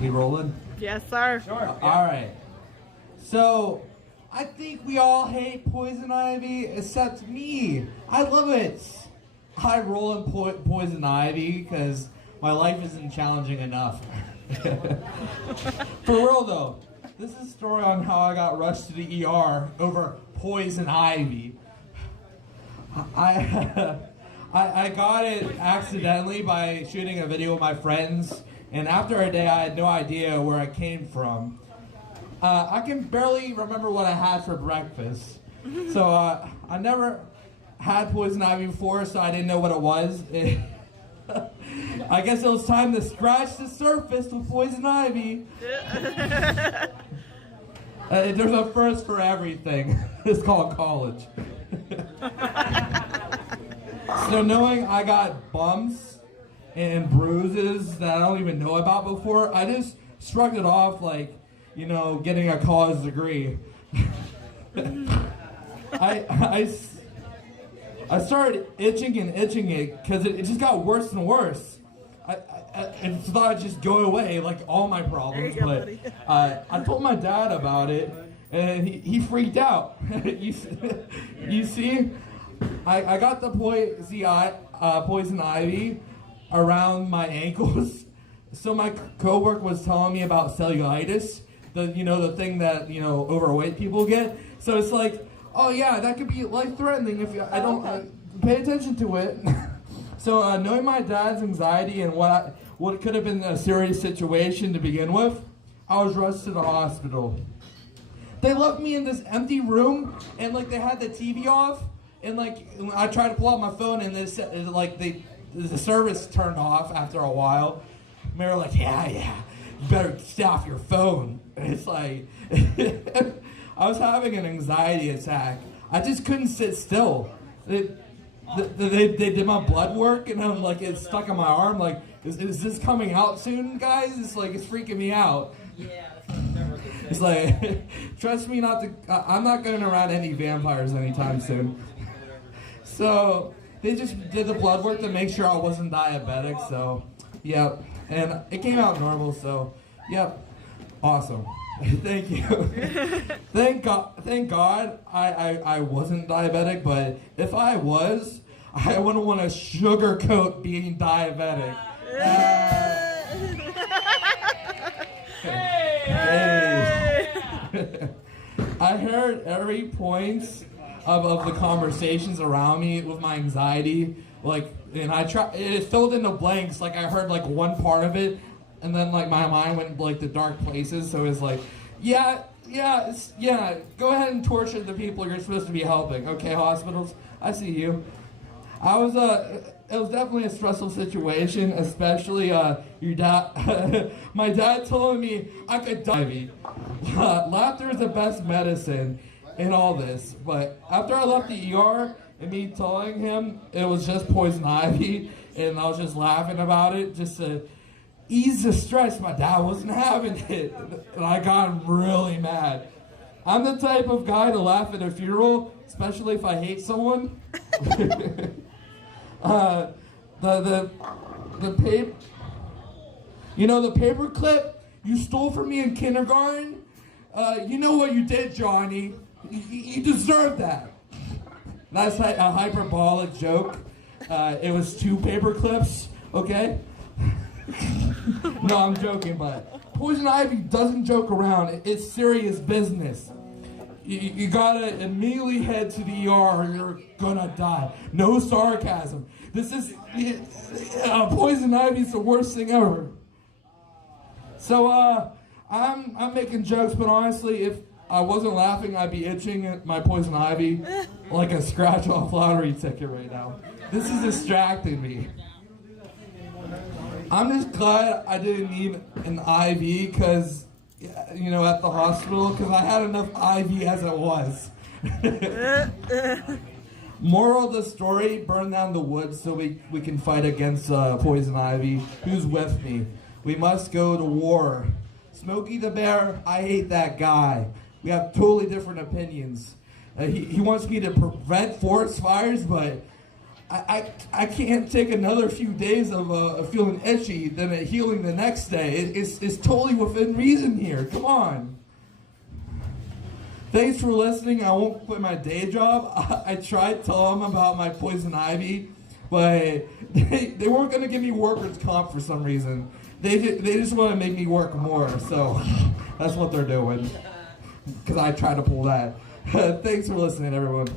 We rolling? Yes, sir. Sure. All right. So, I think we all hate poison ivy except me. I love it. I roll in poison ivy because my life isn't challenging enough. For real though, this is a story on how I got rushed to the ER over poison ivy. I got it accidentally by shooting a video with my friends, and after a day I had no idea where it came from. I can barely remember what I had for breakfast. So I never had poison ivy before, so I didn't know what it was. I guess it was time to scratch the surface with poison ivy. There's a first for everything. It's called college. So knowing I got bumps and bruises that I don't even know about before, I just shrugged it off like, you know, getting a college degree. I started itching it because it just got worse and worse. I thought I'd just go away like all my problems, but I told my dad about it and he freaked out. you see, I got the poison ivy around my ankles. So my coworker was telling me about cellulitis, the thing that overweight people get. So it's like, oh yeah, that could be life-threatening if I don't pay attention to it. So knowing my dad's anxiety and what could have been a serious situation to begin with, I was rushed to the hospital. They left me in this empty room, and they had the TV off, and I tried to pull out my phone, and the service turned off after a while. And they were like, yeah, you better stay off your phone. And it's like, I was having an anxiety attack. I just couldn't sit still. They did my blood work, and I'm like, it's stuck in my arm. Like, is this coming out soon, guys? It's freaking me out. Yeah. Never a good thing. It's like, trust me not to. I'm not going around any vampires anytime soon. So they just did the blood work to make sure I wasn't diabetic. So, yep, and it came out normal. So, yep, awesome. Thank you. Thank God I wasn't diabetic, but if I was, I wouldn't want to sugarcoat being diabetic. Hey. I heard every point of the conversations around me with my anxiety, and it filled in the blanks. I heard one part of it, and then my mind went to dark places. So it's like, yeah, go ahead and torture the people you're supposed to be helping. Okay, hospitals, I see you. It was definitely a stressful situation, especially your dad. My dad told me I could die. Laughter is the best medicine in all this. But after I left the ER and me telling him it was just poison ivy, and I was just laughing about it just to ease the stress, my dad wasn't having it, and I got really mad. I'm the type of guy to laugh at a funeral, especially if I hate someone. The paper clip you stole from me in kindergarten. You know what you did, Johnny. You deserve that. That's a hyperbolic joke. It was 2 paper clips. Okay. No, I'm joking, but poison ivy doesn't joke around. It's serious business. You gotta immediately head to the ER or you're gonna die. No sarcasm. This is poison ivy is the worst thing ever. So I'm making jokes, but honestly, if I wasn't laughing, I'd be itching at my poison ivy like a scratch-off lottery ticket right now. This is distracting me. I'm just glad I didn't need an IV because, at the hospital, because I had enough IV as it was. Moral of the story, burn down the woods so we can fight against poison ivy. Who's with me? We must go to war. Smokey the Bear, I hate that guy. We have totally different opinions. He wants me to prevent forest fires, but I can't take another few days of feeling itchy, then it healing the next day. It's totally within reason here. Come on. Thanks for listening. I won't quit my day job. I tried to tell them about my poison ivy, but they weren't going to give me workers' comp for some reason. They just want to make me work more, so that's what they're doing. Because I tried to pull that. Thanks for listening, everyone.